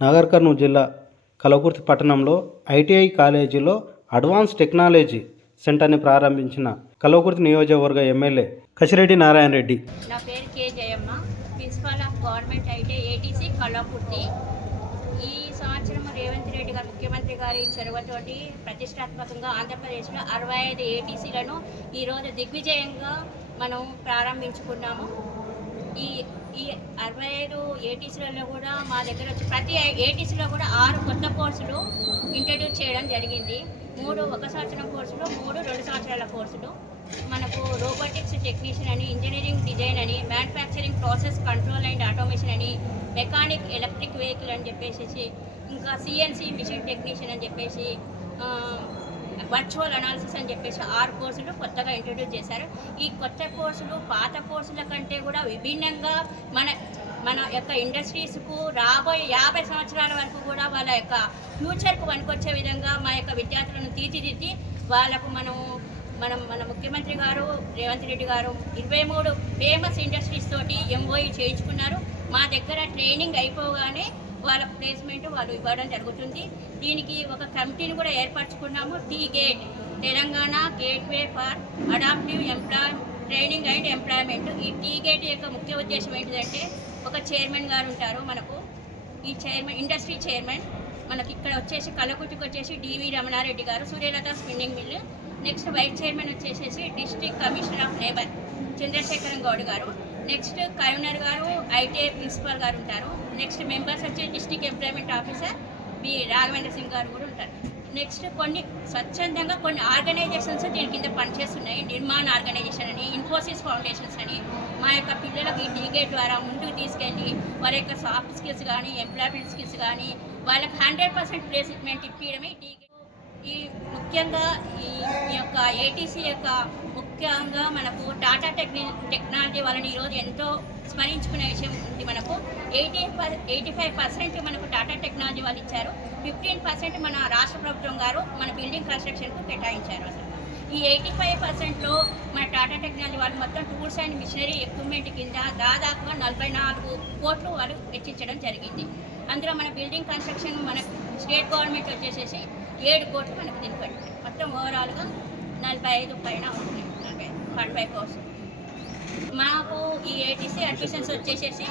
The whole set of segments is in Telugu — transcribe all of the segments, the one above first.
నాగర్ కర్నూలు జిల్లా కలకుర్తి పట్టణంలో ఐటీఐ కాలేజీలో అడ్వాన్స్ టెక్నాలజీ సెంటర్ని ప్రారంభించిన కలవకుర్తి నియోజకవర్గ ఎమ్మెల్యే కసిరెడ్డి నారాయణ రెడ్డి. నా పేరు K Jayamma principal of government IT ATC Kalwakurthy. ఈ సంవత్సరం రేవంత్ రెడ్డి గారు ముఖ్యమంత్రి గారి చొరవతోటి ప్రతిష్టాత్మకంగా ఆంధ్రప్రదేశ్లో అరవై ఐదు ఏటీసీలను ఈరోజు దిగ్విజయంగా మనం ప్రారంభించుకున్నాము. ఈ ఈ అరవై ఐదు ఏటీసీలలో కూడా మా దగ్గర వచ్చి ప్రతి ఏటీసీలో కూడా ఆరు కొత్త కోర్సులు ఇంట్రడ్యూస్ చేయడం జరిగింది. మూడు ఒక సంవత్సరం కోర్సులు మూడు రెండు సంవత్సరాల కోర్సులు. మనకు రోబోటిక్స్ టెక్నీషియన్ అని ఇంజనీరింగ్ డిజైన్ అని manufacturing process control and automation అని మెకానిక్ ఎలక్ట్రిక్ వెహికల్ అని చెప్పేసి ఇంకా సిఎన్సి మిషన్ టెక్నీషియన్ అని చెప్పేసి వర్చువల్ అనాలిసిస్ అని చెప్పేసి ఆరు కోర్సులు కొత్తగా ఇంట్రడ్యూస్ చేశారు. ఈ కొత్త కోర్సులు పాత కోర్సుల కంటే కూడా విభిన్నంగా మన మన యొక్క ఇండస్ట్రీస్కు రాబోయే యాభై సంవత్సరాల వరకు కూడా వాళ్ళ యొక్క ఫ్యూచర్కు పనికొచ్చే విధంగా మా యొక్క విద్యార్థులను తీర్చిదిద్ది వాళ్ళకు మనం మనం మన ముఖ్యమంత్రి గారు రేవంత్ రెడ్డి గారు ఇరవై మూడు ఫేమస్ ఇండస్ట్రీస్ తోటి ఎంఓఈ చేయించుకున్నారు. మా దగ్గర ట్రైనింగ్ అయిపోగానే వాళ్ళ ప్లేస్మెంట్ వాళ్ళు ఇవ్వడం జరుగుతుంది. దీనికి ఒక కమిటీని కూడా ఏర్పరచుకున్నాము. T gate Telangana gateway for adaptive employ training and employment ఈ టీ గేట్ యొక్క ముఖ్య ఉద్దేశం ఏంటిదంటే ఒక చైర్మన్ గారు ఉంటారు మనకు. ఈ చైర్మన్ ఇండస్ట్రీ చైర్మన్ మనకి ఇక్కడ వచ్చేసి కలకుటికి వచ్చేసి డివి రమణారెడ్డి గారు Suryalatha spinning mill next vice chairman వచ్చేసేసి district commissioner of labour Chandrasekharam Goud గారు. నెక్స్ట్ కరీంనగర్ గారు ఐటీఐ ప్రిన్సిపాల్ గారు ఉంటారు. నెక్స్ట్ మెంబర్స్ వచ్చి district employment officer B Raghavendra Singh గారు కూడా ఉంటారు. నెక్స్ట్ కొన్ని స్వచ్ఛందంగా కొన్ని ఆర్గనైజేషన్స్ దీని కింద పనిచేస్తున్నాయి. నిర్మాణ ఆర్గనైజేషన్ అని ఇన్ఫోసిస్ ఫౌండేషన్స్ అని. మా యొక్క పిల్లలకు ఈ డీగేట్ ద్వారా ముందుకు తీసుకెళ్ళి వారి యొక్క సాఫ్ట్ స్కిల్స్ కానీ ఎంప్లాయ్మెంట్ స్కిల్స్ కానీ వాళ్ళకి హండ్రెడ్ పర్సెంట్ ప్లేస్మెంట్ ఇప్పించడమే ఈ ఈ ముఖ్యంగా ఈ ఈ యొక్క ఏటీసీ యొక్క ముఖ్యంగా మనకు టాటా టెక్ని టెక్నాలజీ వాళ్ళని ఈరోజు ఎంతో స్మరించుకునే విషయం ఉంది మనకు. ఎయిటీ ఎయిటీ ఫైవ్ పర్సెంట్ మనకు టాటా టెక్నాలజీ వాళ్ళు ఇచ్చారు. ఫిఫ్టీన్ పర్సెంట్ మన రాష్ట్ర ప్రభుత్వం గారు మన బిల్డింగ్ కన్స్ట్రక్షన్కు కేటాయించారు అసలు. ఈ ఎయిటీ ఫైవ్ పర్సెంట్లో మన టాటా టెక్నాలజీ వాళ్ళు మొత్తం టూల్స్ అండ్ మిషనరీ ఎక్విప్మెంట్ కింద దాదాపుగా నలభై నాలుగు కోట్లు వాళ్ళు వెచ్చించడం జరిగింది. అందులో మన బిల్డింగ్ కన్స్ట్రక్షన్ మన స్టేట్ గవర్నమెంట్ వచ్చేసేసి ఏడు కోట్లు మనకు దీనికి మొత్తం ఓవరాల్గా నలభై ఐదు పైన ఉంటుంది ఫార్టీ ఫైవ్ కోర్స్ మాకు ఈ ఏటీసీ అడ్మిషన్స్ వచ్చేసేసి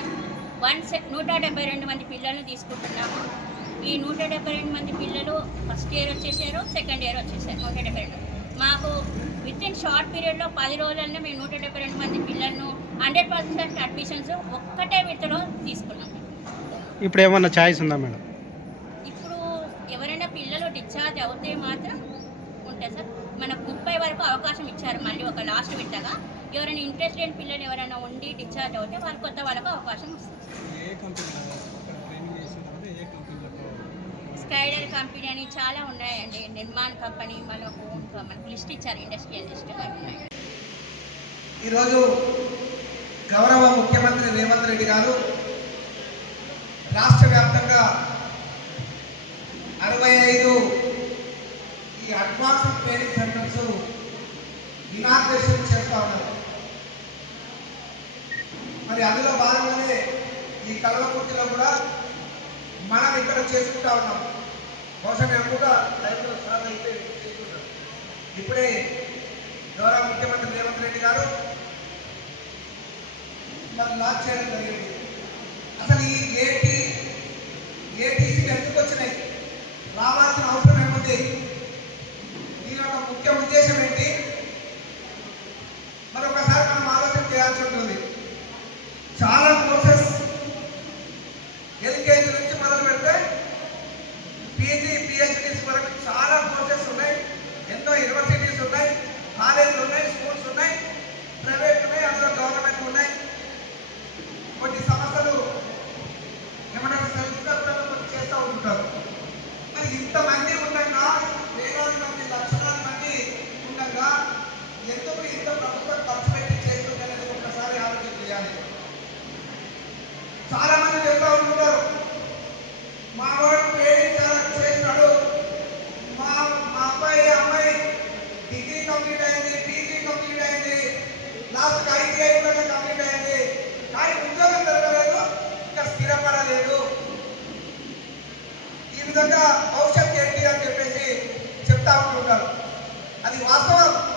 వన్ సె నూట డెబ్బై రెండు మంది పిల్లల్ని తీసుకుంటున్నాము. ఈ నూట డెబ్బై రెండు మంది పిల్లలు ఫస్ట్ ఇయర్ వచ్చేసారు సెకండ్ ఇయర్ వచ్చేసారు నూట డెబ్బై రెండు. మాకు విత్ ఇన్ షార్ట్ పీరియడ్లో పది రోజులనే మేము నూట డెబ్బై రెండు మంది పిల్లలను హండ్రెడ్ పర్సెంట్ అడ్మిషన్స్ ఒక్కటే విడతలో తీసుకున్నాం ఇప్పుడు ఏమన్నా ఛాయిస్ ఉందా మేడం ఇప్పుడు ఎవరైనా పిల్లలు డిశ్చార్జ్ అవుతే మాత్రం ఉంటుంది సార్ మనకు ముప్పై వరకు అవకాశం ఇచ్చారు మళ్ళీ ఒక లాస్ట్ విడతగా ఎవరైనా ఇంట్రెస్ట్ లేని పిల్లలు ఎవరైనా ఉండి డిశ్చార్జ్ అవుతే వాళ్ళ కొత్త వాళ్ళకు అవకాశం వస్తుంది. ఏ కంపెనీ అక్కడ ట్రైనింగ్ చేసిన తర్వాత ఏ కంపెనీలకు స్కైడర్ కంపెనీ అని చాలా ఉన్నాయండి. నిర్మాణ్ కంపెనీ మనకు మనకు లిస్ట్ ఇచ్చారు ఇండస్ట్రియల్ లిస్ట్ అవి ఉన్నాయి. ఈరోజు గౌరవ ముఖ్యమంత్రి రేవంత్ రెడ్డి గారు రాష్ట్ర వ్యాప్తంగా అరవై ఐదు ఈ అడ్వాన్స్ ట్రైనింగ్ సెంటర్స్ ఇనాగ్రేషన్ చేస్తూ ఉన్నారు మరి అందులో భాగంగానే ఈ కలవకుర్తిలో కూడా మనం ఇక్కడ చేసుకుంటా ఉన్నాం. బహుశా మేము కూడా రైతులు సాధన అయితే చేసుకుంటాం. ఇప్పుడే గౌరవ ముఖ్యమంత్రి రేవంత్ రెడ్డి గారు మరి లాంచ్ చేయడం జరిగింది. అసలు ఈ ఏటీ ఏటీసీలు ఎందుకు వచ్చినాయి? రావాల్సిన అవసరం ఏముంది? దీని యొక్క ముఖ్య ఉద్దేశం ఏంటి మరి ఒకసారి మనం ఆలోచన చేయాల్సి ఉంటుంది చాలా లాస్ట్కి ఐదు ఏళ్ళ అయింది. కానీ ఉద్యోగం దొరకలేదు ఇంకా స్థిరపడలేదు. ఈ విధంగా భవిష్యత్ ఏంటి అని చెప్పేసి చెప్తా ఉంటుంటారు. అది వాస్తవం.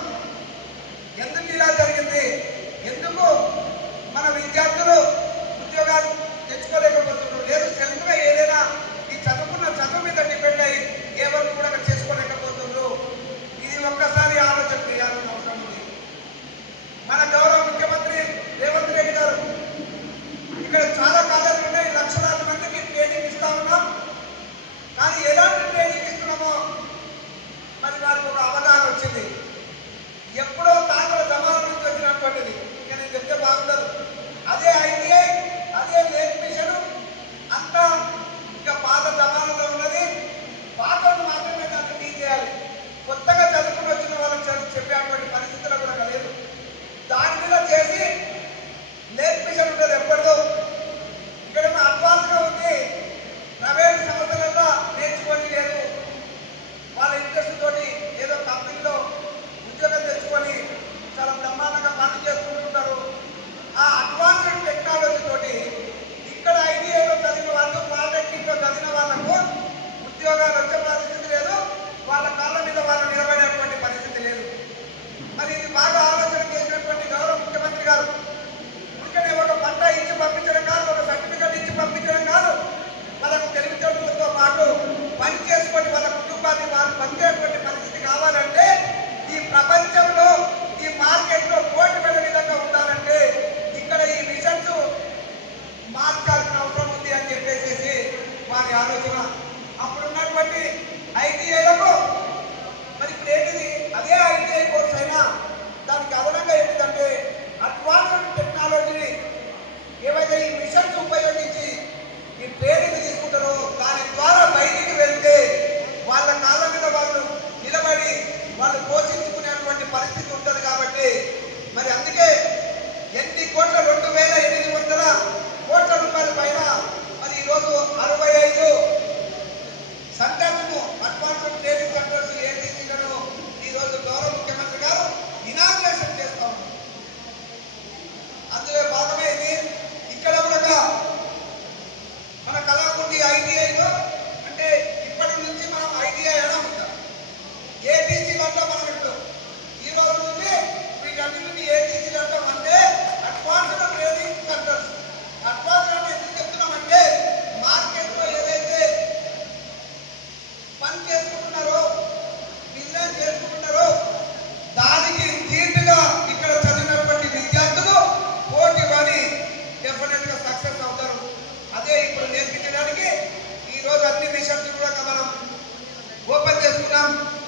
Instagram.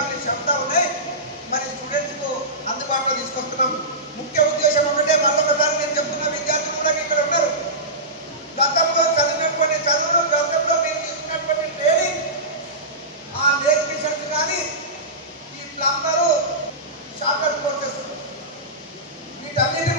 పాఠశాలలు చెప్తా ఉన్నాయి. మరి స్టూడెంట్స్కు అందుబాటులో తీసుకొస్తున్నాం. ముఖ్య ఉద్దేశం ఒకటే మళ్ళొకసారి నేను చెప్తున్న విద్యార్థులు కూడా ఇక్కడ ఉన్నారు. గతంలో చదివినటువంటి చదువులు గతంలో మీరు తీసుకున్నటువంటి ట్రైనింగ్ ఆ ఎలక్ట్రీషియన్స్ కానీ ఈ ప్లంబరు షార్టర్ కోర్సెస్ వీటన్నిటి